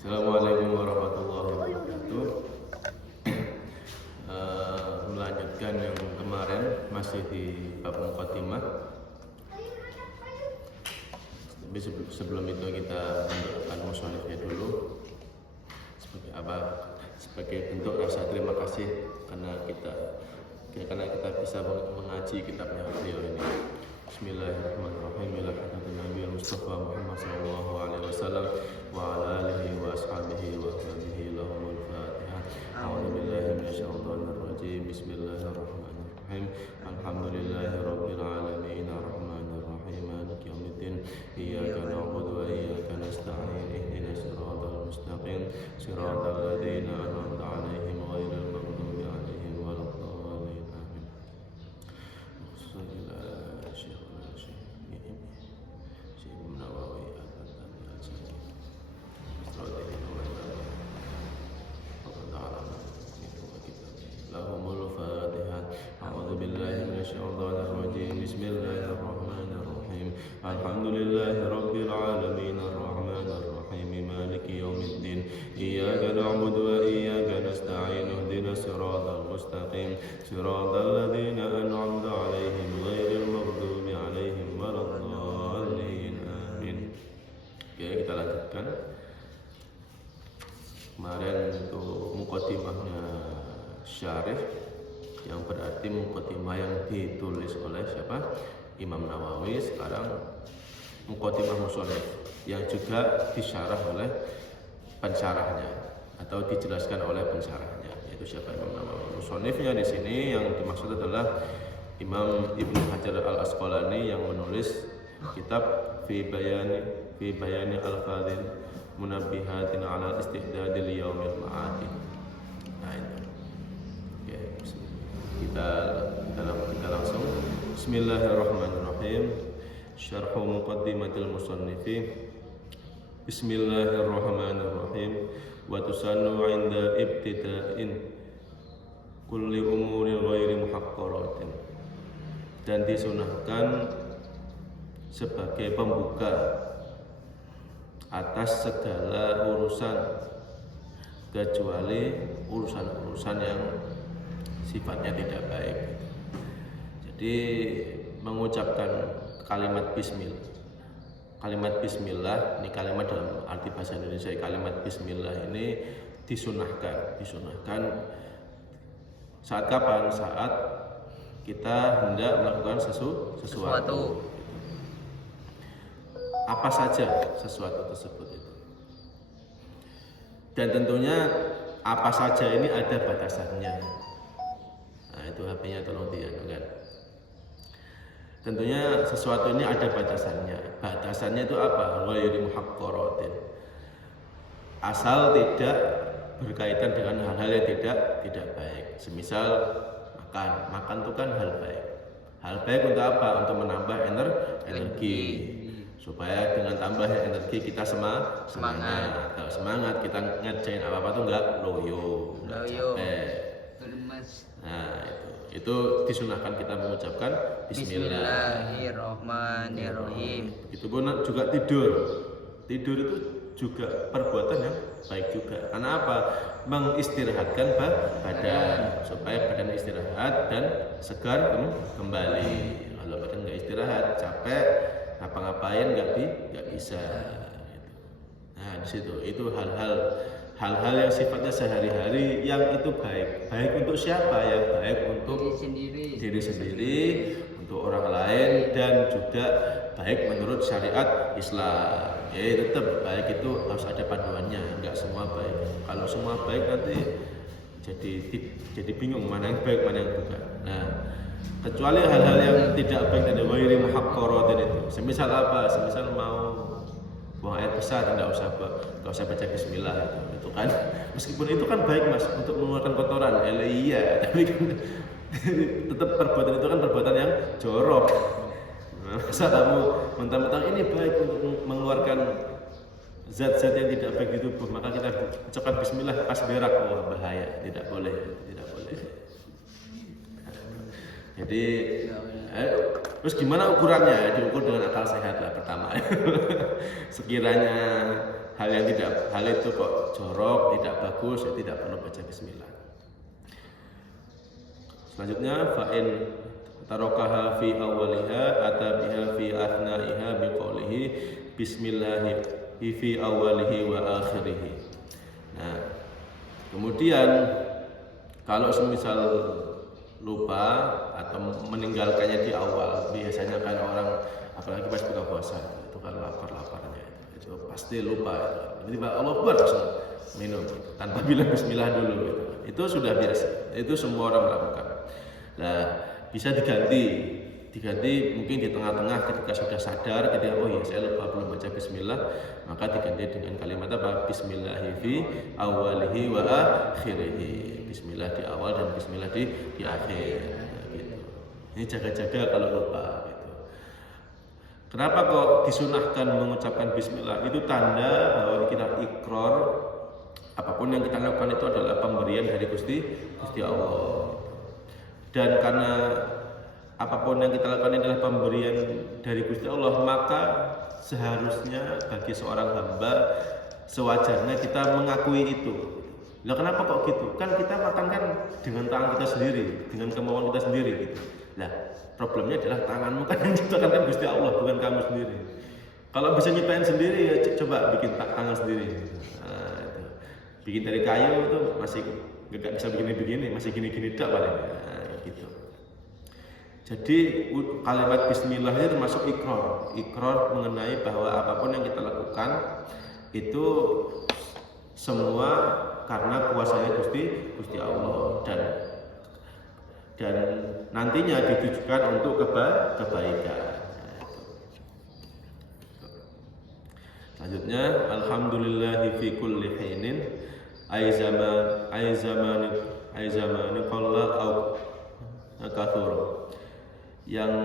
Assalamualaikum warahmatullahi wabarakatuh. Melanjutkan yang kemarin masih di bab muqaddimah. Tapi sebelum itu kita mendoakan musannifnya dulu sebagai apa? Sebagai bentuk rasa terima kasih karena kita bisa mengaji kitabnya beliau ini. Bismillahirrahmanirrahim. Ila hadratin Nabi Mustafa Muhammad sallallahu alaihi wasallam wa ala alihi wa ashabihi wa sahbihi lahumul Fatihah. A'udzu billahi minasyaitonir rajim. Bismillahirrahmanirrahim. Alhamdulillahirabbil alamin arrahmanir rahim maliki yaumiddin. Iyyaka na'budu wa iyyaka nasta'in. Ihdinas siratal mustaqim. Siratal ladzina an'amta 'alaihim ghairil maghdubi 'alaihim waladdallin. Amin. Lahumul Fatihah. A'udzu billahi minasyaitonir rajim. Bismillahirrahmanirrahim. Alhamdulillahirabbil alamin arrahmanir rahim maliki yaumiddin. Iyyaka na'budu wa iyyaka nasta'in. Ihdinas siratal mustaqim. Siratal ladzina an'amta 'alaihim ghairil maghdubi 'alaihim waladdallin. Amin. Oke, kita lanjutkan. Kemarin untuk muqaddimahnya syarih yang berarti muqaddimah yang ditulis oleh siapa? Imam Nawawi. Sekarang muqaddimah musannif yang juga disyarah oleh pensyarahnya atau dijelaskan oleh pensyarahnya, yaitu siapa? Imam Nawawi. Musannifnya di sini yang dimaksud adalah Imam Ibnu Hajar Al-Asqalani yang menulis kitab fi bayani al-fadil munabbihatin ala istihdadil yaumil ma'ad. Nah itu. Oke, kita langsung. Bismillahirrahmanirrahim. Syarhu muqaddimatil musannifi. Bismillahirrahmanirrahim. Wa tusannu 'inda ibtida'in kulli umuri ghairi muhaqqaratin. Dan disunahkan sebagai pembuka atas segala urusan kecuali urusan-urusan yang sifatnya tidak baik. Jadi mengucapkan kalimat bismillah. Kalimat bismillah ini kalimat dalam arti bahasa Indonesia. Kalimat bismillah ini disunahkan saat kapan? Saat kita hendak melakukan sesuatu. Apa saja sesuatu tersebut itu. Dan tentunya apa saja ini ada batasannya. Nah itu HP-nya tolong dianukan. Tentunya sesuatu ini ada batasannya. Batasannya itu apa? Ghairi muhaqqaratin. Asal tidak berkaitan dengan hal-hal yang tidak baik. Semisal makan itu kan hal baik. Hal baik untuk apa? Untuk menambah energi. Supaya dengan tambah energi kita semangat. Kalau semangat kita ngerjain apa-apa tuh enggak loyo, capek. Nah, itu disunahkan kita mengucapkan Bismillahirrahmanirrahim. Itu pun juga tidur. Tidur itu juga perbuatan yang baik juga. Karena apa? Mengistirahatkan badan supaya badan istirahat dan segar kembali. Kalau badan enggak istirahat, capek, ngapa-ngapain nggak bisa. Nah di situ itu hal-hal yang sifatnya sehari-hari yang itu baik untuk siapa? Ya baik untuk diri sendiri, untuk orang lain, dan juga baik menurut syariat Islam. Ya tetap baik itu harus ada panduannya. Nggak semua baik. Kalau semua baik nanti jadi bingung mana yang baik mana yang bukan. Nah kecuali hal-hal yang tidak baik dan ghairi muhaqqaratin itu. Semisal apa? Semisal mau buang air besar tidak usah baca bismillah itu kan. Meskipun itu kan baik Mas untuk mengeluarkan kotoran. Iya, tapi kan tetap perbuatan itu kan perbuatan yang jorok. Masa kamu mentang-mentang ini baik untuk mengeluarkan zat-zat yang tidak baik di tubuh, maka kita ucapkan bismillah pas berak, bahaya, tidak boleh. Jadi terus gimana ukurannya? Diukur dengan akal sehat lah pertama. Sekiranya hal itu kok jorok, tidak bagus, ya tidak perlu baca bismillah. Selanjutnya fa'in tarokaha fi awwaliha atabiha fi athnaiha biqaulihi bismillahi fi awwalihi wa akhirih. Nah, kemudian kalau semisal lupa atau meninggalkannya di awal, biasanya kan orang apalagi pas buka puasa itu kan lapar-laparnya itu pasti lupa itu. Jadi Allah Akbar langsung minum tanpa bilang bismillah dulu gitu. Itu sudah biasa, itu semua orang melakukan. Nah, bisa diganti mungkin di tengah-tengah ketika sudah sadar, ketika oh ya saya lupa belum baca bismillah, maka diganti dengan kalimat apa? Bismillahi fi awwalihi wa akhirih. Bismillah di awal dan bismillah di akhir gitu. Ini jaga-jaga kalau lupa gitu. Kenapa kok disunahkan mengucapkan bismillah? Itu tanda bahwa kita ikrar apapun yang kita lakukan itu adalah pemberian dari Gusti Allah. Dan karena apapun yang kita lakukan adalah pemberian dari Gusti Allah, maka seharusnya bagi seorang hamba sewajarnya kita mengakui itu. Lah kenapa kok gitu? Kan kita makan kan dengan tangan kita sendiri, dengan kemauan kita sendiri gitu. Lah problemnya adalah tanganmu kan yang diciptakan kan Gusti Allah, bukan kamu sendiri. Kalau bisa nyiptain sendiri ya coba bikin tangan sendiri. Nah, itu. Bikin dari kayu itu masih nggak bisa begini-begini, masih gini-gini tak paling. Gitu. Jadi kalimat bismillah itu termasuk ikrar mengenai bahwa apapun yang kita lakukan itu semua karena kuasanya Gusti Allah dan nantinya ditujukan untuk kebaikan. Selanjutnya alhamdulillahi fi kulli hinin ay zamani qalla au kathur. Yang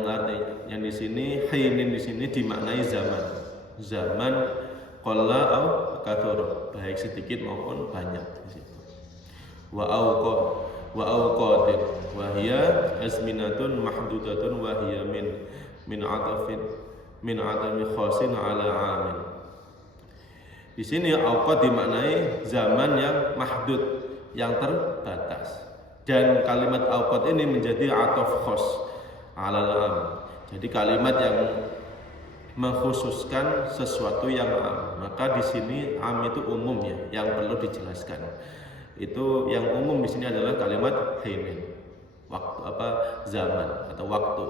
di sini hinin di sini dimaknai zaman qalla au kathur, baik sedikit maupun banyak di situ. Wa awqatin wa hiya azminatun mahdudatun wa hiya min atami khasin ala amin. Di sini awqat dimaknai zaman yang mahdud, yang terbatas. Dan kalimat awqat ini menjadi ataf khos alal am. Jadi kalimat yang mengkhususkan sesuatu yang am. Maka di sini am itu umum ya, yang perlu dijelaskan. Itu yang umum di sini adalah kalimat hinin. Zaman atau waktu.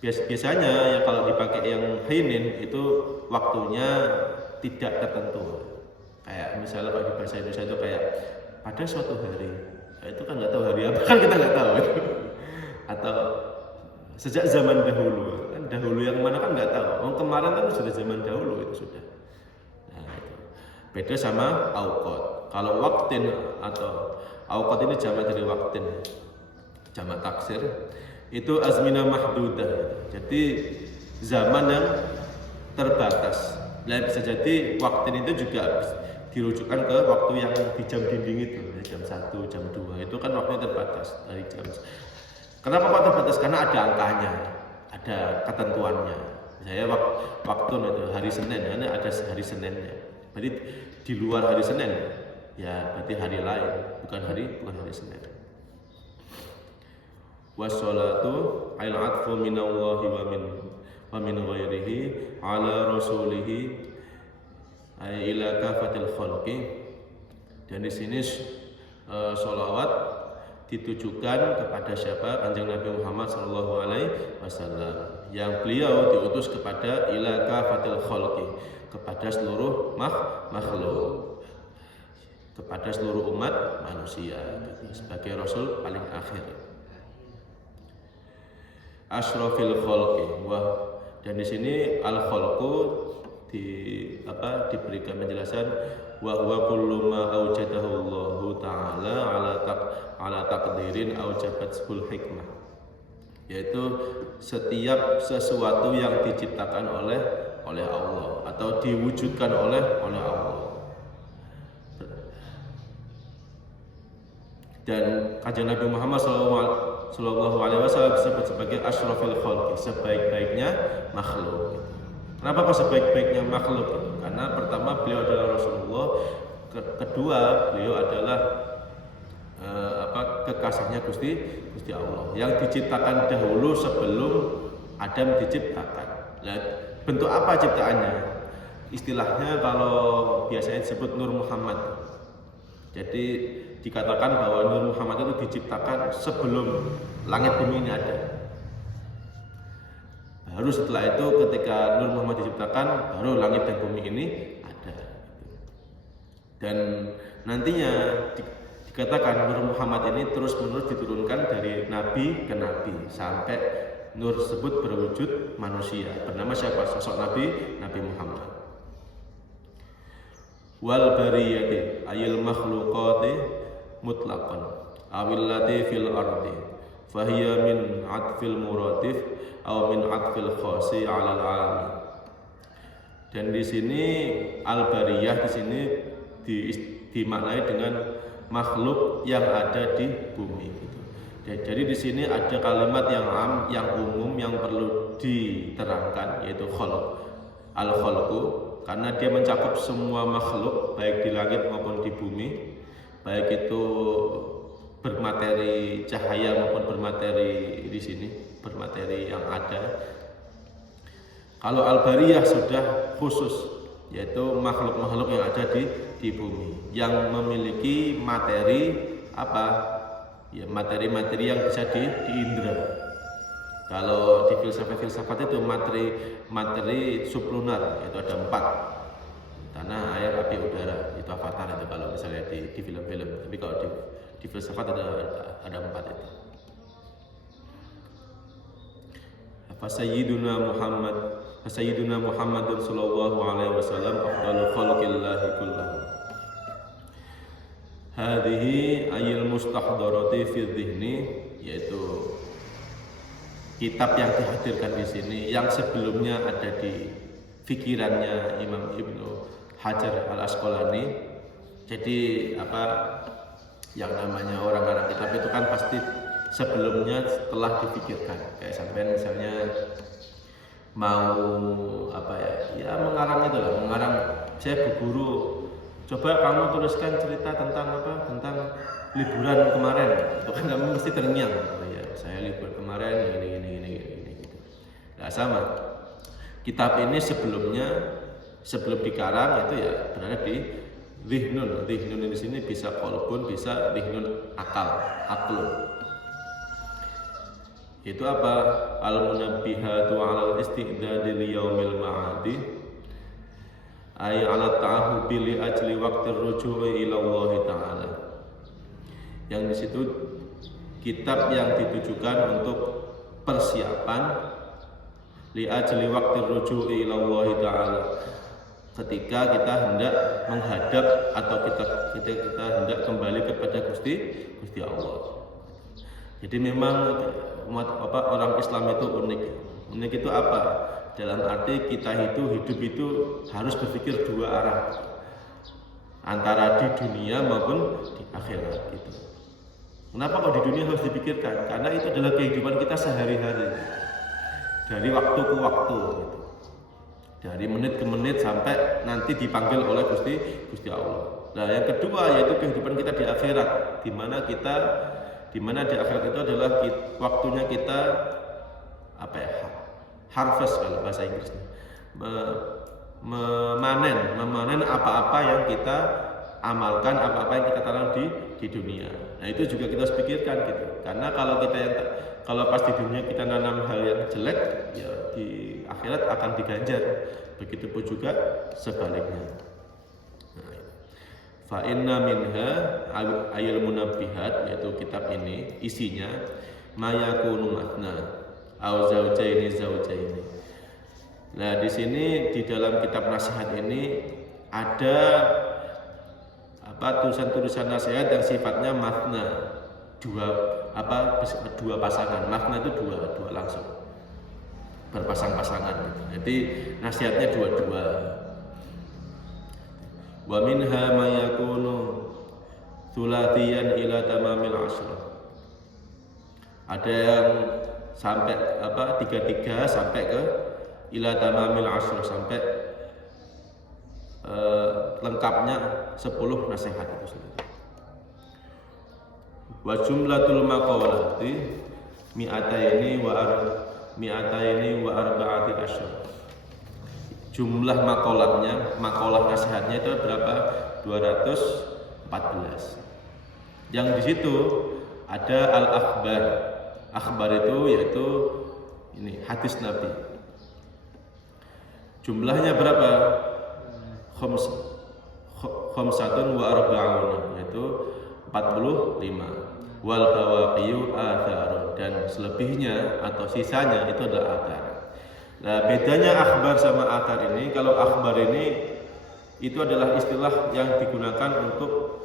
Biasanya ya kalau dipakai yang hinin itu waktunya tidak tertentu. Kayak misalnya kalau di bahasa Indonesia itu kayak pada suatu hari, itu kan nggak tahu hari apa, kan kita nggak tahu. Atau sejak zaman dahulu, kan dahulu yang mana kan nggak tahu. Kemarin kan sudah zaman dahulu itu sudah. Nah, itu beda sama awqat. Kalau waktin atau awqat ini jamak dari waktin, jamak taksir, itu azmina mahdudah. Jadi zaman yang terbatas. Nah, bisa jadi waktu itu juga dirujukkan ke waktu yang di jam dinding itu, jam 1, jam 2 itu kan waktunya terbatas dari jam. Kenapa kok terbatas? Karena ada angkanya, ada ketentuannya. Saya waktu itu hari Senin, karena ada hari Seninnya. Berarti di luar hari Senin, ya berarti hari lain, bukan hari Senin. Wassalatu al-atfu minallahi wa min ghairihi ala rasulihi ila kafatil khalqi. Dan di sini sholawat ditujukan kepada siapa? Kanjeng Nabi Muhammad sallallahu alaihi wasallam, yang beliau diutus kepada ila kafatil khalqi, kepada seluruh makhluk, kepada seluruh umat manusia, sebagai rasul paling akhir. Asrofil khalqi, dan di sini al khalqu diberikan penjelasan wa huwa kullu ma aujadahu Allah taala ala taqdirin aujabat sul hikmah, yaitu setiap sesuatu yang diciptakan oleh Allah atau diwujudkan oleh Allah. Dan Kanjeng Nabi Muhammad sallallahu alaihi wasallam disebut sebagai asyrafil khalqi, sebaik-baiknya makhluk. Kenapa kok sebaik-baiknya makhluk? Karena pertama beliau adalah Rasulullah, kedua beliau adalah kekasihnya Gusti Allah yang diciptakan dahulu sebelum Adam diciptakan. Nah, bentuk apa ciptaannya? Istilahnya kalau biasanya disebut Nur Muhammad. Jadi dikatakan bahwa Nur Muhammad itu diciptakan sebelum langit bumi ini ada. Baru setelah itu ketika Nur Muhammad diciptakan, baru langit dan bumi ini ada. Dan nantinya dikatakan Nur Muhammad ini terus-menerus diturunkan dari nabi ke nabi sampai Nur tersebut berwujud manusia. Bernama siapa? Sosok Nabi Muhammad. Wal bariyati ayil makhluqati mutlaqan awillati fil ardi fahiya min atfil muradif aw min atfil khasi 'alal 'ami. Dan di sini al bariyah di sini dimaknai dengan makhluk yang ada di bumi gitu. Jadi di sini ada kalimat yang am, yang umum yang perlu diterangkan yaitu khalq. Al-khalqu karena dia mencakup semua makhluk baik di langit maupun di bumi, baik itu bermateri cahaya maupun bermateri di sini, bermateri yang ada. Kalau al-bariyah sudah khusus yaitu makhluk-makhluk yang ada di bumi yang memiliki materi apa? Ya, materi-materi yang bisa diindra. Kalau di filsafat itu materi sublunar itu ada 4: tanah, air, api, udara. Itu avatar itu kalau misalnya di film-film. Tapi kalau di filsafat ada 4 itu. Sayyiduna Muhammadun sallallahu alaihi wasallam afdalul khalqillahi kullahu. Hadhihi ayil mustahdharati fi dhihni, yaitu kitab yang dihadirkan di sini yang sebelumnya ada di pikirannya Imam Ibnu Hajar Al-Asqalani. Jadi yang namanya orang-orang kitab itu kan pasti sebelumnya telah dipikirkan. Kayak sampai misalnya mau mengarang itu lah, mengarang saya bu guru, coba kamu tuliskan cerita tentang liburan kemarin. Itu kan kamu mesti terngiang. Oh ya, saya libur kemarin ini gitu. Nah, sama. Kitab ini sebelum dikarang itu ya berada di dhihnun. Dhihnun di sini bisa qalbun, bisa dhihnun aklun. Itu apa? Al-munabbihatu 'alal isti'dadi li yaumil ma'adi. Ay 'ala ta'ahubi li ajli waqtir ruju'i ila Allah Ta'ala. Yang di situ kitab yang ditujukan untuk persiapan li ajli waqtir ruju'i ila Allah Ta'ala. Ketika kita hendak menghadap atau kita hendak kembali kepada Gusti Allah. Jadi memang orang Islam itu unik. Unik itu apa? Dalam arti kita hidup itu harus berpikir 2 arah, antara di dunia maupun di akhirat gitu. Kenapa kok di dunia harus dipikirkan? Karena itu adalah kehidupan kita sehari-hari, dari waktu ke waktu gitu. Dari menit ke menit sampai nanti dipanggil oleh Gusti Allah. Nah, yang kedua yaitu kehidupan kita di akhirat, di mana di akhirat itu adalah waktunya kita harvest kalau bahasa Inggrisnya, memanen apa-apa yang kita amalkan, apa-apa yang kita tanam di dunia. Nah, itu juga kita harus pikirkan gitu. Karena kalau pas di dunia kita nanam hal yang jelek, ya di akhirat akan diganjar. Begitupun juga sebaliknya. Fa inna minha ayil munabbihat, yaitu kitab ini isinya mayakunu matna au zaujaini. Nah, di sini di dalam kitab nasihat ini ada tulisan-tulisan nasihat yang sifatnya matna, dua pasangan. Matna itu dua langsung, berpasang-pasangan. Jadi nasihatnya dua-dua. Wa minha ma yakunu thulathiyan ila tamamil ashrah. Ada yang sampai 3 sampai ke ila tamamil ashrah, sampai lengkapnya 10 nasihat itu sendiri. Wa jumlatul maqalati mi'ataini wa arba'ati asyar. Jumlah makalah nasihatnya itu berapa? 214. Yang di situ ada al-akhbar. Akhbar itu yaitu ini hadis Nabi. Jumlahnya berapa? Khamsatun wa arba'una, yaitu 45. Wal bawaqiyu atharun, dan selebihnya atau sisanya itu adalah athar. Nah, bedanya akhbar sama athar ini, kalau akhbar ini itu adalah istilah yang digunakan untuk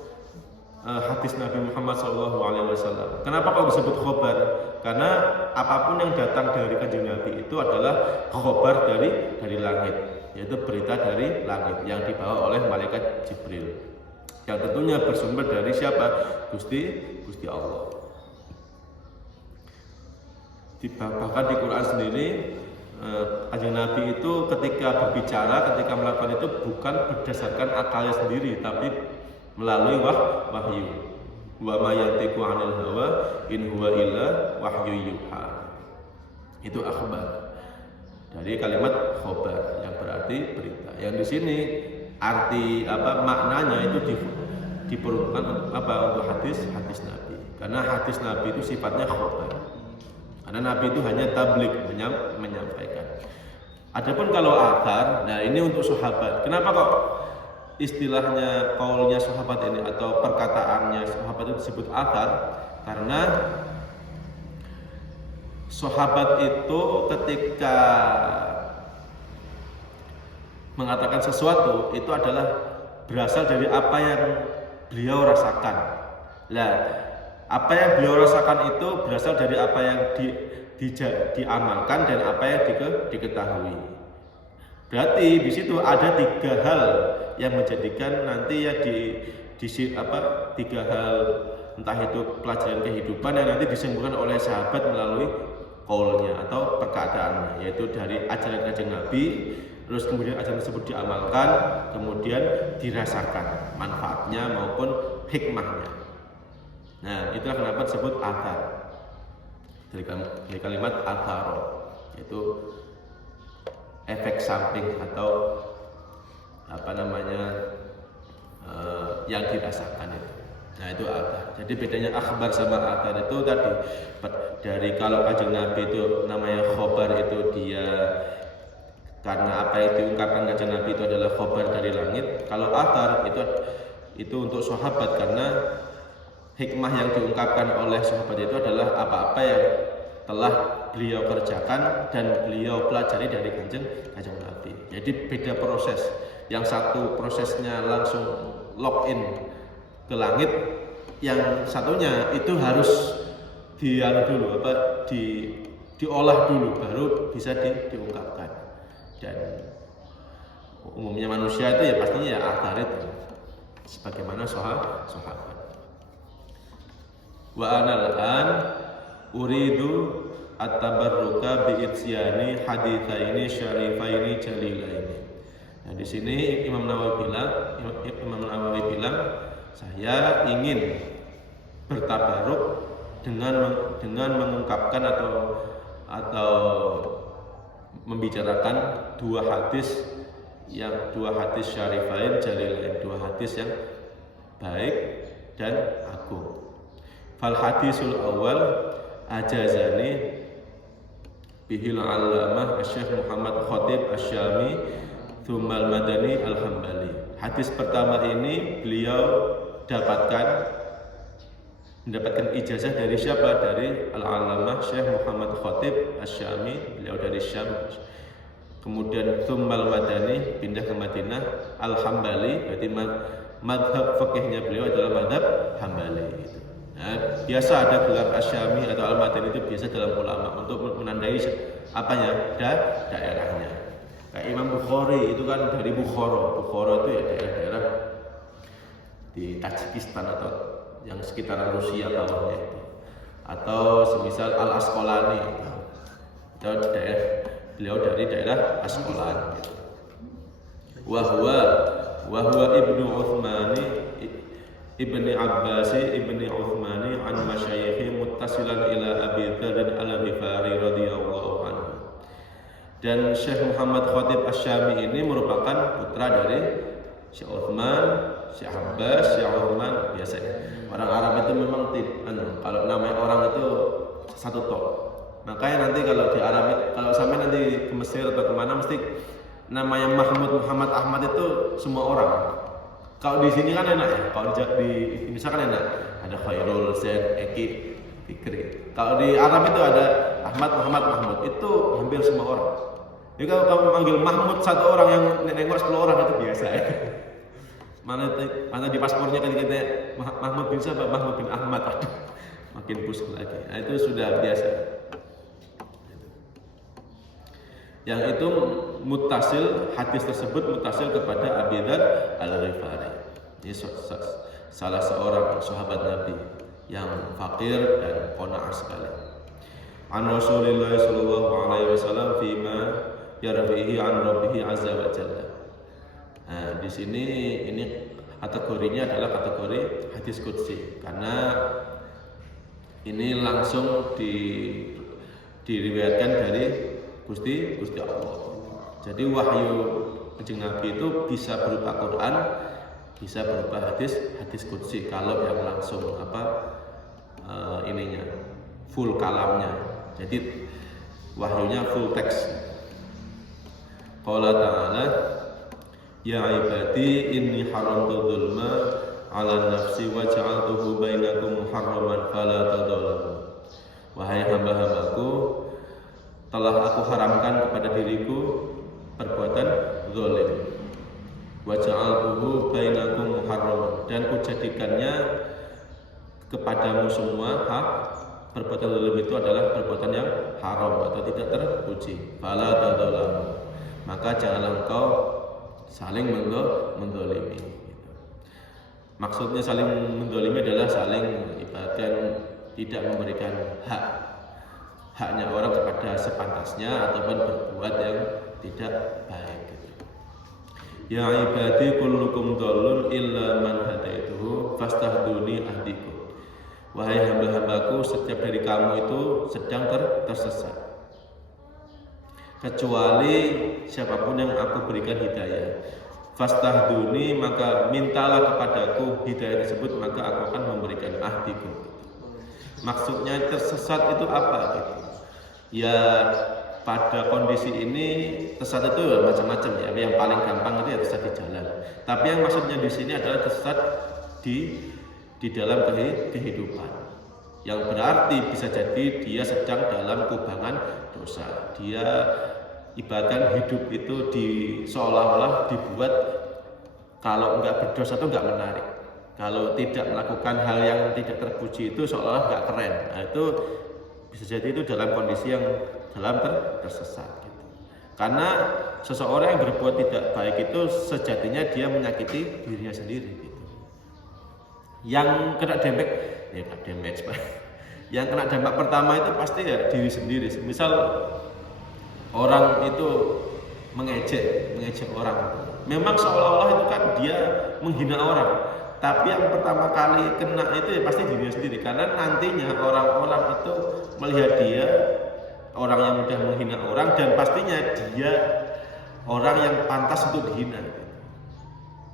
hadis Nabi Muhammad SAW. Kenapa kok disebut khobar? Karena apapun yang datang dari kanjeng Nabi itu adalah khobar dari langit, yaitu berita dari langit yang dibawa oleh malaikat Jibril, yang tentunya bersumber dari siapa? Gusti Allah. Bahkan di Quran sendiri kanjeng Nabi itu ketika berbicara, ketika melakukan itu bukan berdasarkan akalnya sendiri, tapi melalui wahyu. Wa ma yantiqu 'anil hawa in huwa illa wahyu yuha. Itu akhbar. Dari kalimat khobar yang berarti berita. Yang di sini arti maknanya itu diperuntukkan untuk hadis Nabi. Karena hadis Nabi itu sifatnya khobar. Karena Nabi itu hanya tabligh, menyampaikan. Adapun kalau athar, nah ini untuk sahabat. Kenapa kok istilahnya qaulnya sahabat ini atau perkataannya sahabat itu disebut athar? Karena sahabat itu ketika mengatakan sesuatu itu adalah berasal dari apa yang beliau rasakan. Nah, apa yang beliau rasakan itu berasal dari apa yang diamalkan dan apa yang diketahui. Berarti di situ ada 3 hal yang menjadikan nanti ya tiga hal, entah itu pelajaran kehidupan yang nanti disembuhkan oleh sahabat melalui qaulnya atau perkataannya, yaitu dari ajaran kanjeng Nabi, terus kemudian ajaran tersebut diamalkan, kemudian dirasakan manfaatnya maupun hikmahnya. Nah, itulah kenapa disebut athar dari kalimat atharo, yaitu efek samping atau yang dirasakan itu. Nah, itu athar. Jadi bedanya akhbar sama athar itu tadi, dari kalau kanjeng Nabi itu namanya khobar, itu dia karena apa yang diungkapkan kanjeng Nabi itu adalah khobar dari langit. Kalau athar itu untuk sahabat, karena hikmah yang diungkapkan oleh sahabat itu adalah apa-apa yang telah beliau kerjakan dan beliau pelajari dari kanjeng Nabi. Jadi beda proses. Yang satu prosesnya langsung login ke langit, yang satunya itu harus diolah dulu baru bisa diungkapkan. Dan umumnya manusia itu ya pastinya ya athar itu, sebagaimana sahabat. Wa analan uridu at-tabarruka bi itsyani haditsaini syarifaini jalilaini. Nah, di sini Imam Nawawi bilang saya ingin bertabaruk dengan mengungkapkan atau membicarakan dua hadis syarifain jalilain, 2 hadis yang baik dan agung. Fal hadisul awal ajazani bihil allamah Syekh Muhammad Khatib Asy-Syami Tsummal Madani Al-Hambali. Hadis pertama ini beliau mendapatkan ijazah dari siapa? Dari Al-Allamah Syekh Muhammad Khatib Asy-Syami, beliau dari Syam. Kemudian Tsummal Madani, pindah ke Madinah. Al-Hambali, berarti madhab fikihnya beliau adalah madhab Hambali gitu. Nah, biasa ada gelar Asy-Syami atau Al-Madani itu biasa dalam ulama untuk menandai daerahnya. Kayak Imam Bukhari itu kan dari Bukhara. Bukhara itu ya daerah-daerah di Tajikistan atau yang sekitaran Rusia bawahnya itu. Atau semisal Al-Asqalani itu beliau dari daerah Asqalani gitu. Wa huwa wa huwa ibnu Utsmani ibni Abbasi ibni Utsmani an masyayikhi muttasilan ila Abi Dzar al-Ghifari radhiyallahu anhu. Dan Syekh Muhammad Khatib Asy-Syami ini merupakan putra dari Syekh Utsman, Syekh Abbas, Syekh Utsman. Biasanya orang Arab itu memang kalau namanya orang itu satu tok. Makanya nanti kalau di Arab, kalau sampai nanti ke Mesir atau kemana, mesti namanya Mahmud, Muhammad, Ahmad itu semua orang. Kalau di sini kan enak ya, kalau di Indonesia kan enak, ada Khairul, Zaid, Eki, Fikri. Kalau di Arab itu ada Ahmad, Muhammad, Mahmud, itu hampir semua orang. Jadi kalau kamu manggil Mahmud satu orang, yang nengok 10 orang itu biasa ya. Mana di paspornya kan kita Mahmud bin siapa? Mahmud bin Ahmad. Aduh, makin pusing lagi. Nah, itu sudah biasa. Yang itu muttasil, hadis tersebut muttasil kepada Abi Dzar al-Ghifari. Ini salah seorang sahabat Nabi yang fakir dan qanaah sekali. An Rasulillah sallallahu alaihi wasallam fima yarwihi an rabbih azza wa jalla. Nah, di sini ini kategorinya adalah kategori hadis qudsi karena ini langsung diriwayatkan dari Gusti Allah. Jadi wahyu Kanjeng Nabi itu bisa berupa Quran, bisa berupa hadis qudsi kalau yang langsung ininya full kalamnya. Jadi wahyunya full teks. Qala ta'ala ya ibadi inni haramtu dzulma 'ala nafsi wa ja'altuhu bainakum muharraman fala tadzalamu. Wahai hamba-hambaku, telah aku haramkan kepada diriku perbuatan zalim. Wa ja'altuhu bainakum muharraman, dan kujadikannya kepadamu semua perbuatan zalim itu adalah perbuatan yang haram atau tidak terpuji. Fala tadzalamu, maka janganlah engkau saling mendolimi. Maksudnya saling mendolimi adalah saling ibadah, tidak memberikan haknya orang kepada sepantasnya ataupun berbuat yang tidak baik. Ya ibadi kullukum dhallun illa man hadaituhu fastahduni ahdikum. Wahai hamba-hambaku, setiap dari kamu itu sedang tersesat, kecuali siapapun yang aku berikan hidayah. Fastahduni, maka mintalah kepadaku hidayah tersebut, maka aku akan memberikan ahdikum. Maksudnya tersesat itu apa gitu? Ya pada kondisi ini tersesat itu macam-macam ya. Yang paling gampang itu ya tersesat di jalan. Tapi yang maksudnya di sini adalah tersesat di dalam kehidupan. Yang berarti bisa jadi dia sedang dalam kubangan dosa. Dia ibaratkan hidup itu seolah-olah dibuat kalau enggak berdosa itu enggak menarik. Kalau tidak melakukan hal yang tidak terpuji itu seolah-olah enggak keren. Nah, itu bisa jadi itu dalam kondisi yang tersesat gitu. Karena seseorang yang berbuat tidak baik itu sejatinya dia menyakiti dirinya sendiri gitu. Yang kena damage, yang kena dampak pertama itu pasti ya diri sendiri. Misal orang itu mengejek orang, memang seolah-olah itu kan dia menghina orang, tapi yang pertama kali kena itu ya pasti dirinya sendiri, karena nantinya orang-orang itu melihat dia orang yang mudah menghina orang, dan pastinya dia orang yang pantas untuk dihina.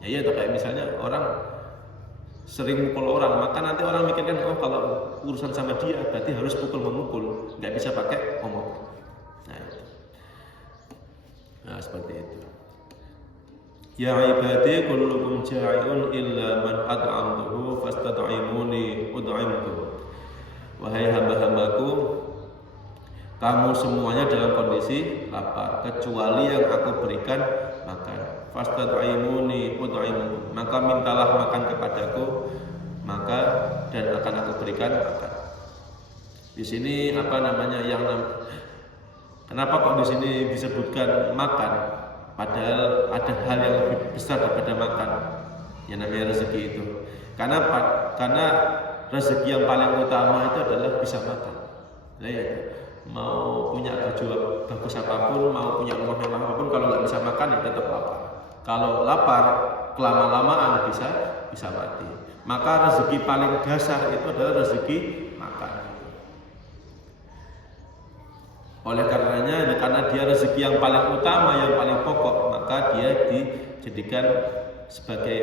Ya itu kayak misalnya orang sering mukul orang, maka nanti orang mikirkan, oh kalau urusan sama dia berarti harus pukul-memukul, nggak bisa pakai omong. Nah, seperti itu. Ya ibadi kullukum ja'iun illa man at'amtuhu fastat'imuni ud'imkum. Wahai hamba-hambaku, kamu semuanya dalam kondisi lapar, kecuali yang aku berikan makan. Fastat'imuni ud'imkum, maka mintalah makan kepadaku, maka dan akan aku berikan makan. Di sini kenapa kok di sini disebutkan makan, padahal ada hal yang lebih besar daripada makan, yang namanya rezeki itu. Karena rezeki yang paling utama itu adalah bisa makan. Nah, ya, mau punya baju bagus apapun, mau punya rumah mewah apapun, kalau nggak bisa makan ya tetap apa. Kalau lapar kelama-lamaan bisa mati. Maka rezeki paling dasar itu adalah rezeki makan. Oleh karenanya, karena dia rezeki yang paling utama, yang paling pokok, maka dia dijadikan sebagai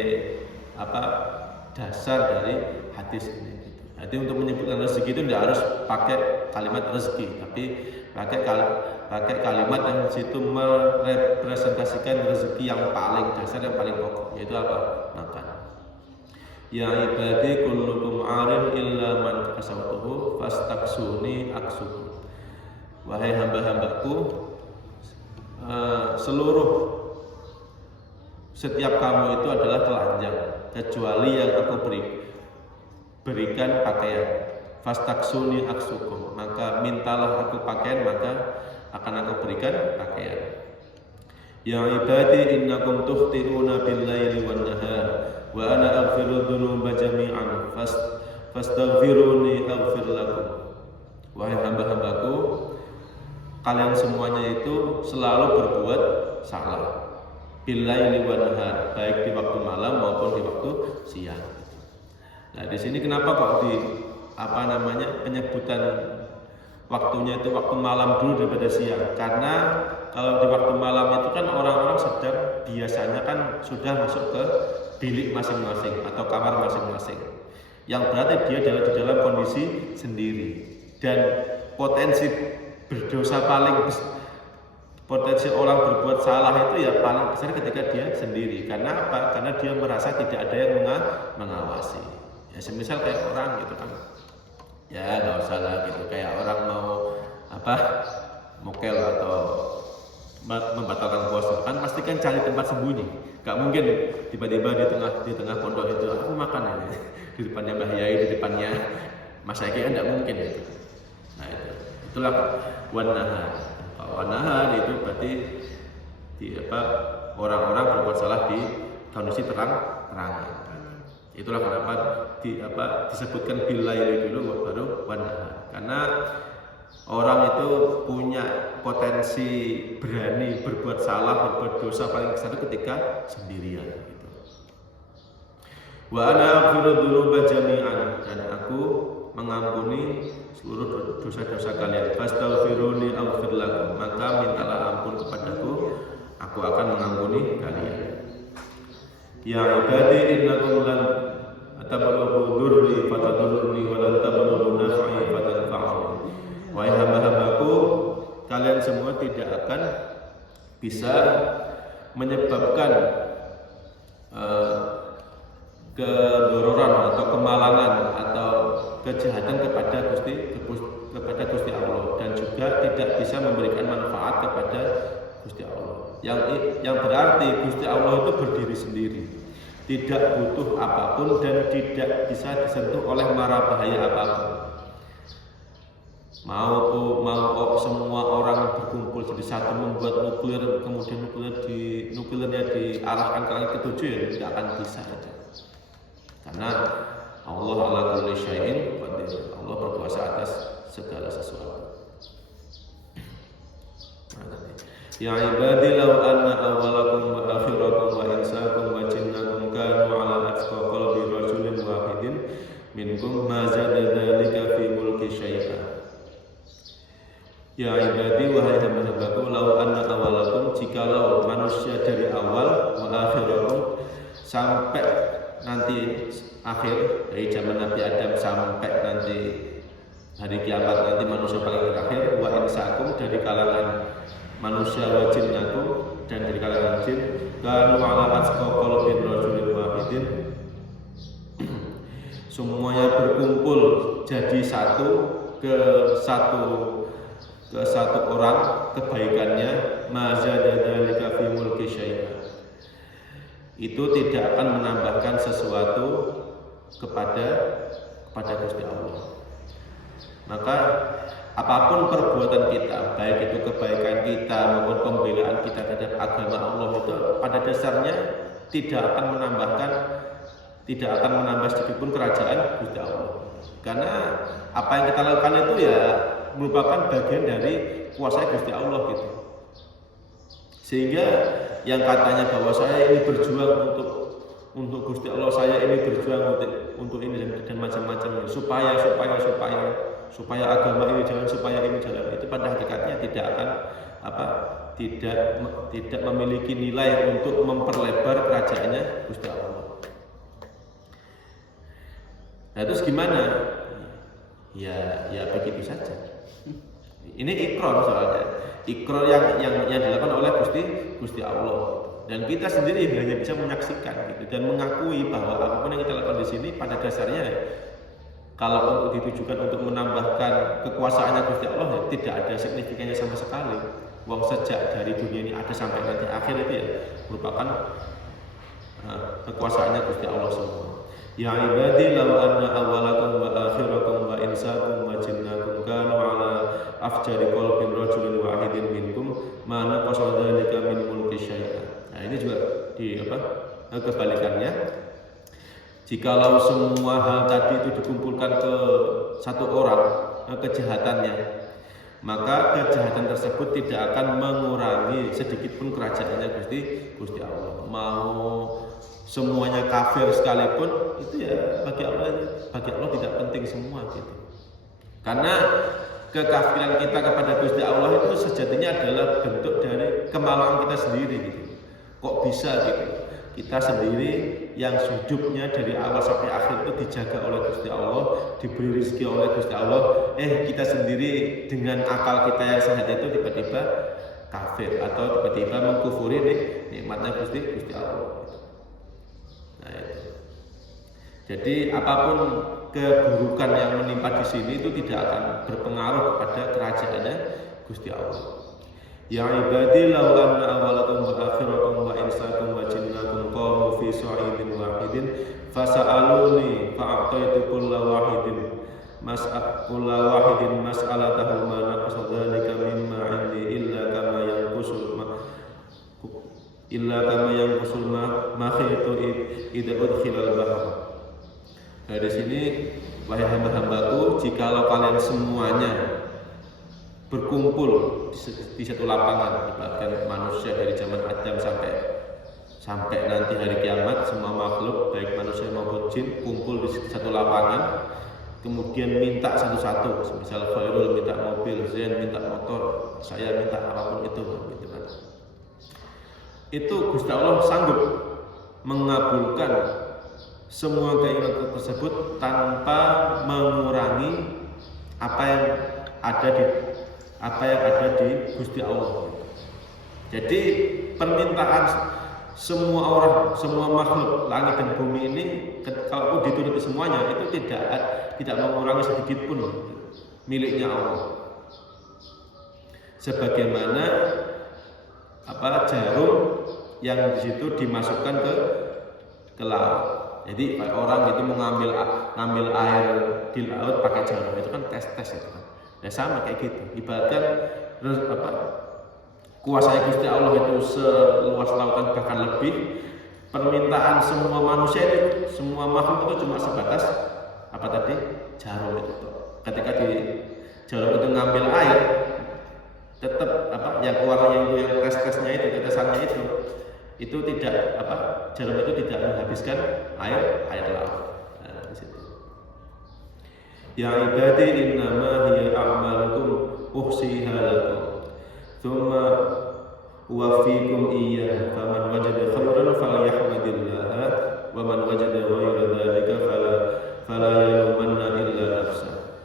dasar dari hadis ini. Jadi untuk menyebutkan rezeki itu tidak harus pakai kalimat rezeki, tapi pakai kalimat yang situ merepresentasikan rezeki yang paling dasar, yang paling pokok, yaitu apa? Makan. Ya ibadi kullukum arin illa man kasawtuhu fastaksuni aksukum. Wahai hamba-hambaku, setiap kamu itu adalah telanjang kecuali yang aku berikan pakaian. Fastaksuni aksukum, maka mintalah aku pakaian, maka akan aku berikan pakaian. Ya ibadi innakum tukhti'una bil-laili wan-nahar wa ana aghfiru dzunuba jami'an fastaghfiruni aghfir lakum. Wahai hamba-hambaku, kalian semuanya itu selalu berbuat salah. Bil-laili wan-nahar, baik di waktu malam maupun di waktu siang. Nah, di sini kenapa kok penyebutan waktunya itu waktu malam dulu daripada siang? Karena kalau di waktu malam itu kan orang-orang sedang biasanya kan sudah masuk ke bilik masing-masing atau kamar masing-masing. Yang berarti dia adalah di dalam kondisi sendiri, dan potensi orang berbuat salah itu ya paling besar ketika dia sendiri. Karena apa? Karena dia merasa tidak ada yang mengawasi. Ya semisal kayak orang gitu kan, ya nggak usah lah gitu, kayak orang mau mokel atau membatalkan puasa kan pasti kan cari tempat sembunyi. Gak mungkin tiba-tiba di tengah pondok itu aku makan ini di depannya Mbah Yai, di depannya Mas Eki, kan gak mungkin itu. Nah itulah wan-nahar. Wan-nahar itu berarti orang-orang berbuat salah di kondisi terang-terangan. Itulah kenapa disebutkan bil-laili dulu baru wan-nahar. Karena orang itu punya potensi berani berbuat salah, berbuat dosa paling besar ketika sendirian gitu. Wa ana aghfiru dzunuba jami'an, dan aku mengampuni seluruh dosa-dosa kalian. Fastaghfiruni aghfir lakum, maka mintalah ampun kepadaku, aku akan mengampuni kalian. Ya ibadi innakum lan tablughu durri fatadurruni wa lan tablughu naf'i fatanfa'uni. Wahai hamba-hambaku, kalian semua tidak akan bisa menyebabkan kedororan atau kemalangan atau kejahatan kepada Gusti Allah, dan juga tidak bisa memberikan manfaat kepada Gusti Allah. Yang berarti Gusti Allah itu berdiri sendiri, tidak butuh apapun dan tidak bisa disentuh oleh mara bahaya apapun. Mau semua orang berkumpul jadi satu membuat nuklir, kemudian nuklirnya diarahkan ke langit ketujuh, ya tidak akan bisa. Karena Allah ala kulli syai'in qadir. Allah berkuasa atas segala sesuatu. Ya ibadi law anna awwalakum wa akhirakum wa insakum wa jinnakum kanu ala atqa qalbi rajulin wahidin minkum ma zada dzalika fi mulki syai'a. Ya ibadi, wahai hamba-hambaku, law anna awwalakum, jikalau manusia dari awal, wa akhirakum, sampai nanti akhir, dari zaman Nabi Adam sampai nanti hari kiamat nanti manusia paling terakhir, wa insakum, dari kalangan manusia, wa jinnakum, dan dari kalangan jin, kanu ala atqa qalbin rajulin wahidin, semuanya berkumpul jadi ke satu orang kebaikannya, mazada dzalika fi mulki syai'a, itu tidak akan menambahkan sesuatu kepada Gusti Allah. Maka apapun perbuatan kita, baik itu kebaikan kita maupun pembelaan kita terhadap agama Allah, itu pada dasarnya tidak akan menambah sedikit pun kerajaan Gusti Allah. Karena apa yang kita lakukan itu ya merupakan bagian dari kuasa Gusti Allah gitu. Sehingga yang katanya bahwa saya ini berjuang untuk Gusti Allah, saya ini berjuang untuk ini dan macam-macam, supaya agama ini jalan, supaya ini jalan, itu pada hakikatnya tidak akan tidak memiliki nilai untuk memperlebar kerajaannya Gusti Allah. Nah terus gimana? Ya begitu saja. Ini ikrar soalnya, ikrar yang dilakukan oleh Gusti Allah. Dan kita sendiri hanya bisa menyaksikan gitu dan mengakui bahwa apapun yang kita lakukan di sini pada dasarnya kalau untuk ditujukan untuk menambahkan kekuasaannya Gusti Allah ya, tidak ada signifikannya sama sekali. Wong sejak dari dunia ini ada sampai nanti akhir itu ya merupakan kekuasaannya Gusti Allah semua. Ya ibadi law anna awwalakum wa akhirakum wa insakum wa jinnakum kanu ala afjari qalbin rajulin wahidin minkum ma naqasa dzalika min mulki syai'an. Nah ini juga kebalikannya. Jikalau semua hal tadi itu dikumpulkan ke satu orang kejahatannya, maka kejahatan tersebut tidak akan mengurangi sedikit pun kerajaannya Gusti Allah. Mau semuanya kafir sekalipun itu ya bagi Allah tidak penting semua gitu. Karena kekafiran kita kepada Gusti Allah itu sejatinya adalah bentuk dari kemaluan kita sendiri gitu. Kok bisa gitu? Kita sendiri yang hidupnya dari awal sampai akhir itu dijaga oleh Gusti Allah, diberi rezeki oleh Gusti Allah. Kita sendiri dengan akal kita yang sehat itu tiba-tiba kafir atau tiba-tiba mengkufuri nikmatnya Gusti Allah. Nah, itu. Jadi apapun keburukan yang menimpa di sini itu tidak akan berpengaruh kepada kerajaannya Gusti Allah. Ya ibadi law anna awwalakum wa akhirakum wa insakum wa jinnakum qamu fi sa'idin wahidin fasa'aluni fa'ataitu kulla wahidin mas'alatahu ma naqasa dzalika mimma 'indi illa kama yanqusul makhitu idza udkhilal bahr. Dari sini wahai hamba-hambaku, jikalau kalian semuanya berkumpul di satu lapangan, bahkan manusia dari zaman Adam sampai nanti hari kiamat, semua makhluk baik manusia maupun jin kumpul di satu lapangan, kemudian minta satu-satu, misal Khairul minta mobil, Zain minta motor, saya minta apapun itu gitu kan. Itu Gusti Allah sanggup mengabulkan semua keinginan tersebut tanpa mengurangi apa yang ada di Gusti Allah. Jadi permintaan semua orang, semua makhluk langit dan bumi ini kalau dituruti semuanya itu tidak mengurangi sedikit pun miliknya Allah. Sebagaimana jarum yang di situ dimasukkan ke laut. Jadi orang itu mengambil air di laut pakai jarum, itu kan tes itu kan. Ya sama kayak gitu. Ibaratkan kuasa Gusti Allah itu seluas lautan bahkan lebih. Permintaan semua manusia itu, semua makhluk itu cuma sebatas jarum itu. Ketika di jarum itu ngambil air, tetap yang keluarnya yang tesnya itu, tetesannya itu tidak jarum itu tidak menghabiskan air laut. Nah, di situ. Ya ibadi innama hiya a'malukum uhsiha lakum thumma uwaffikum iyyaha faman wajada khairan falyahmadillah wa man wajada ghayra dzalika fala yalumanna illa nafsah.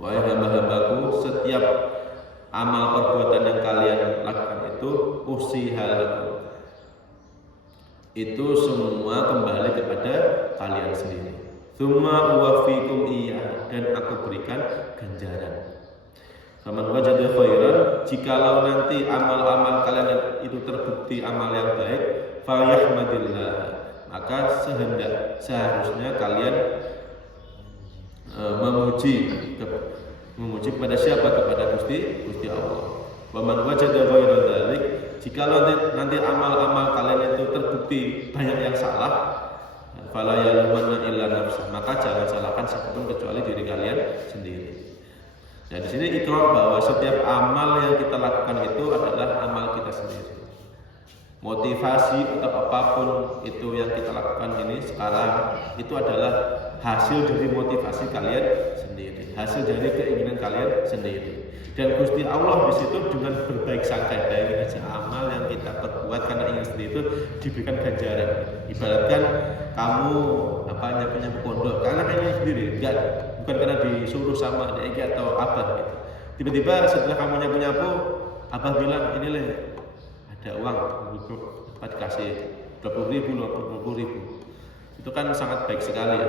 Wahai hamba-hambaku, setiap amal perbuatan yang kalian lakukan itu uhsiha lakum, itu semua kembali kepada kalian sendiri. Tsumma uwaffikum iya, dan aku berikan ganjaran. Faman wajada khairan, jikalau nanti amal-amal kalian itu terbukti amal yang baik, falyahmadillah, maka seharusnya kalian memuji kepada siapa? Kepada Gusti Allah. Waman wajada ghairan dzalik, jikalau nanti amal-amal kalian itu terbukti banyak yang salah, fala yalumanna illa nafsah, maka jangan salahkan siapapun kecuali diri kalian sendiri. Nah di sini ikrar bahwa setiap amal yang kita lakukan itu adalah amal kita sendiri. motivasi atau apapun itu yang kita lakukan ini sekarang itu adalah hasil dari motivasi kalian sendiri, hasil dari keinginan kalian sendiri. Dan Gusti Allah di situ dengan berbaik sangka, dari aja amal yang kita perbuat karena ingin sendiri itu diberikan ganjaran. Ibaratkan kamu hanya punya pondok karena kalian sendiri, bukan karena disuruh sama adik atau abah gitu. Tiba-tiba setelah kamu nyapu-nyapu, abah bilang ini leh ada uang, dikasih 20.000, 50.000. Itu kan sangat baik sekali ya.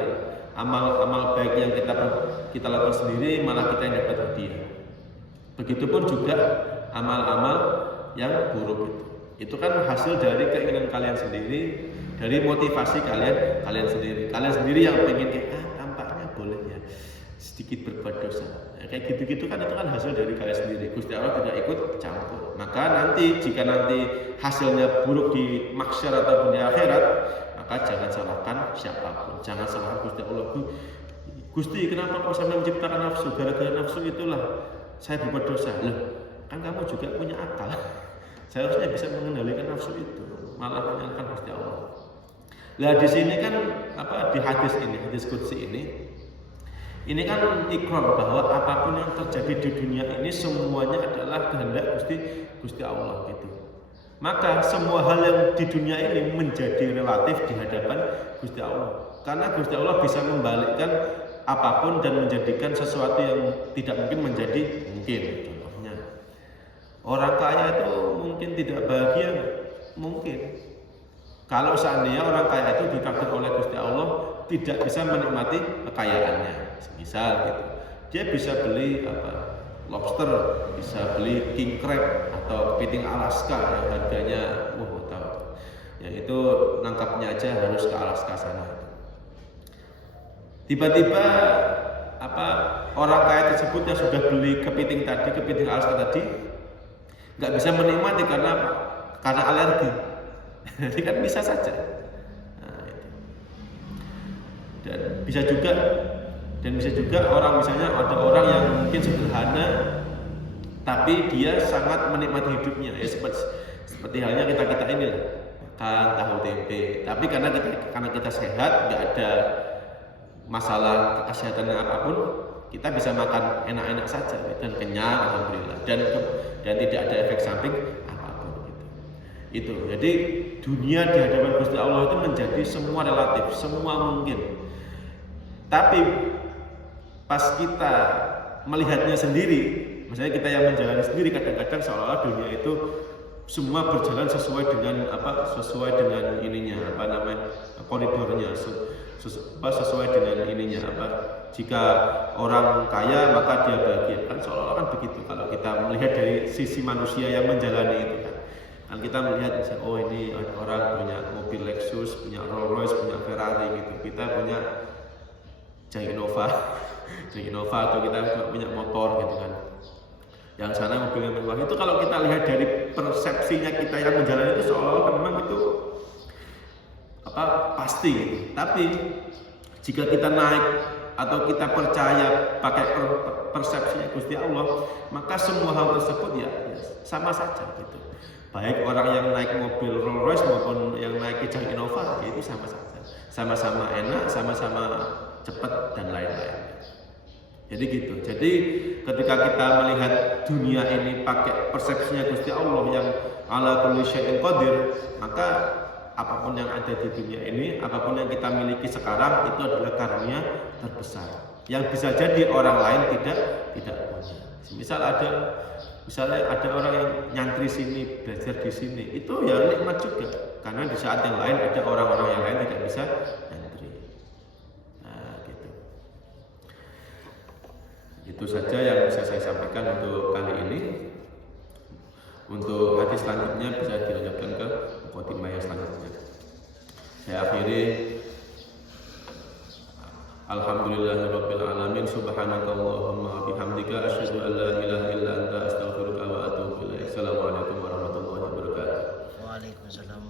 Amal baik yang kita lakukan sendiri malah kita yang dapat hadiah. Begitupun juga amal-amal yang buruk itu kan hasil dari keinginan kalian sendiri, dari motivasi kalian sendiri. Kalian sendiri yang pengen tampaknya boleh ya sedikit berbuat dosa. Kayak gitu-gitu kan itu kan hasil dari kalian sendiri. Gusti Allah tidak ikut campur. Maka nanti jika nanti hasilnya buruk di mahsyar ataupun di akhirat, maka jangan salahkan siapapun. Jangan salahkan Gusti Allah. Gusti, kenapa kau sampai menciptakan nafsu? Gara-gara nafsu itulah saya berbuat dosa. Loh, kan kamu juga punya akal. Seharusnya bisa mengendalikan nafsu itu, malah menyalahkan Gusti Allah. Nah, di sini kan di hadis qudsi ini kan ikrar bahwa apapun yang terjadi di dunia ini semuanya adalah kehendak Gusti Allah gitu. Maka semua hal yang di dunia ini menjadi relatif di hadapan Gusti Allah. Karena Gusti Allah bisa membalikkan apapun dan menjadikan sesuatu yang tidak mungkin menjadi mungkin. Contohnya, orang kaya itu mungkin tidak bahagia, mungkin. Kalau seandainya orang kaya itu ditakdir oleh Gusti Allah tidak bisa menikmati kekayaannya. Misal gitu, dia bisa beli lobster, bisa beli king crab atau kepiting Alaska yang harganya yang itu nangkapnya aja harus ke Alaska sana. Tiba-tiba orang kaya tersebut yang sudah beli kepiting Alaska tadi nggak bisa menikmati karena alergi. Jadi kan bisa saja. Dan bisa juga orang, misalnya ada orang yang mungkin sederhana tapi dia sangat menikmati hidupnya ya, seperti halnya kita ini lah, makan tahu tempe, tapi karena kita sehat, nggak ada masalah kesehatan apapun, kita bisa makan enak-enak saja dan kenyang alhamdulillah, dan tidak ada efek samping apapun gitu. Itu jadi dunia di hadapan Gusti Allah itu menjadi semua relatif, semua mungkin. Tapi pas kita melihatnya sendiri, misalnya kita yang menjalani sendiri, kadang-kadang seolah-olah dunia itu semua berjalan sesuai dengan ininya, koridornya, sesuai dengan ininya, jika orang kaya maka dia bahagia, kan seolah-olah kan begitu. Kalau kita melihat dari sisi manusia yang menjalani itu kan kita melihat misalnya, oh ini orang punya mobil Lexus, punya Rolls Royce, punya Ferrari gitu, kita punya Innova atau kita punya motor gitu kan. Yang sana mobil yang mewah itu kalau kita lihat dari persepsinya kita yang menjalani itu seolah-olah memang itu pasti gitu. Tapi jika kita naik atau kita percaya pakai persepsinya Gusti Allah, maka semua hal tersebut ya sama saja gitu. Baik orang yang naik mobil Rolls Royce maupun yang naik Kijang Innova, ya itu sama saja. Sama-sama enak, sama-sama cepat dan lain-lain. Jadi gitu. Jadi ketika kita melihat dunia ini pakai persepsinya Gusti Allah yang ala kulli syai'in qadir, maka apapun yang ada di dunia ini, apapun yang kita miliki sekarang itu adalah karunia terbesar yang bisa jadi orang lain tidak punya. Misalnya ada orang yang nyantri sini, belajar di sini, itu ya nikmat juga, karena di saat yang lain ada orang-orang yang lain tidak bisa nyantri. Itu saja yang bisa saya sampaikan untuk kali ini. Untuk hadis selanjutnya bisa dilanjutkan ke mukadimah yang selanjutnya. Saya akhiri, alhamdulillahirabbil alamin, subhanakallahumma bihamdika asyhadu an la ilaha illa anta astaghfiruka wa atubu ilaik. Assalamualaikum warahmatullahi wabarakatuh. Waalaikumsalam.